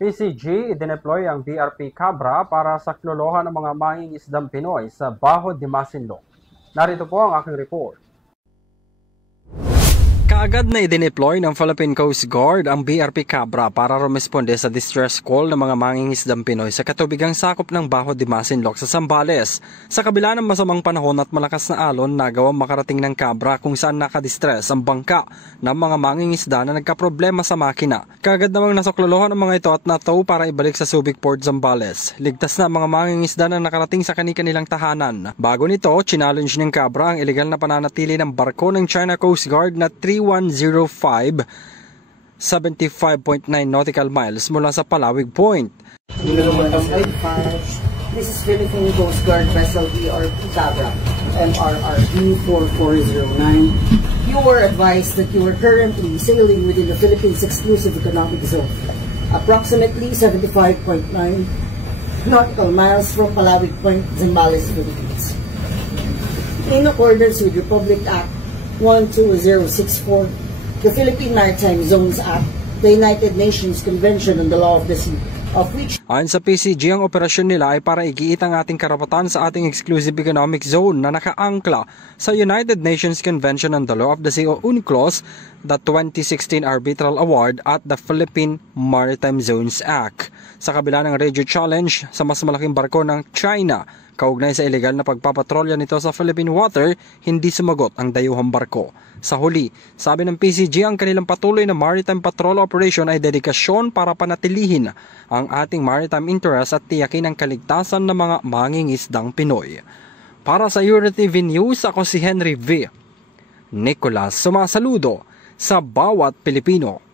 PCG, idineploy ang BRP Cabra para saklolohan ng mga mangingisdang Pinoy sa Bajo de Masinloc. Narito po ang aking report. Kaagad na idineploy ng Philippine Coast Guard ang BRP Cabra para rumesponde sa distress call ng mga mangingisdang Pinoy sa katubigang sakop ng Bajo de Masinloc sa Zambales. Sa kabila ng masamang panahon at malakas na alon, nagawang makarating ng Cabra kung saan nakadistress ang bangka ng mga mangingisda na nagkaproblema sa makina. Kaagad namang nasaklolohan ang mga ito at natow para ibalik sa Subic Port, Zambales. Ligtas na ang mga mangingisda na nakarating sa kanilang tahanan. Bago nito, challenge ng Cabra ang ilegal na pananatili ng barko ng China Coast Guard na 3105, 75.9 nautical miles mula sa Palawig Point. This is Philippine Coast Guard vessel BRP Cabra, MRRP 4409. You were advised that you are currently sailing within the Philippines Exclusive Economic Zone, approximately 75.9 nautical miles from Palawig Point, Zambales, Philippines. In accordance with Republic Act 12064, the Philippine Maritime Zones Act, the United Nations Convention on the Law of the Sea, of which... Ayon sa PCG, ang operasyon nila ay para igiit ang ating karapatan sa ating Exclusive Economic Zone na nakaangkla sa United Nations Convention on the Law of the Sea o UNCLOS, the 2016 Arbitral Award at the Philippine Maritime Zones Act. Sa kabila ng radio challenge sa mas malaking barko ng China, kaugnay sa ilegal na pagpapatrolya nito sa Philippine water, hindi sumagot ang dayuhang barko. Sa huli, sabi ng PCG, ang kanilang patuloy na maritime patrol operation ay dedikasyon para panatilihin ang ating maritime interest at tiyakin ang kaligtasan ng mga mangingisdang Pinoy. Para sa EuroTV News, ako si Henry V. Nicolas, sumasaludo sa bawat Pilipino.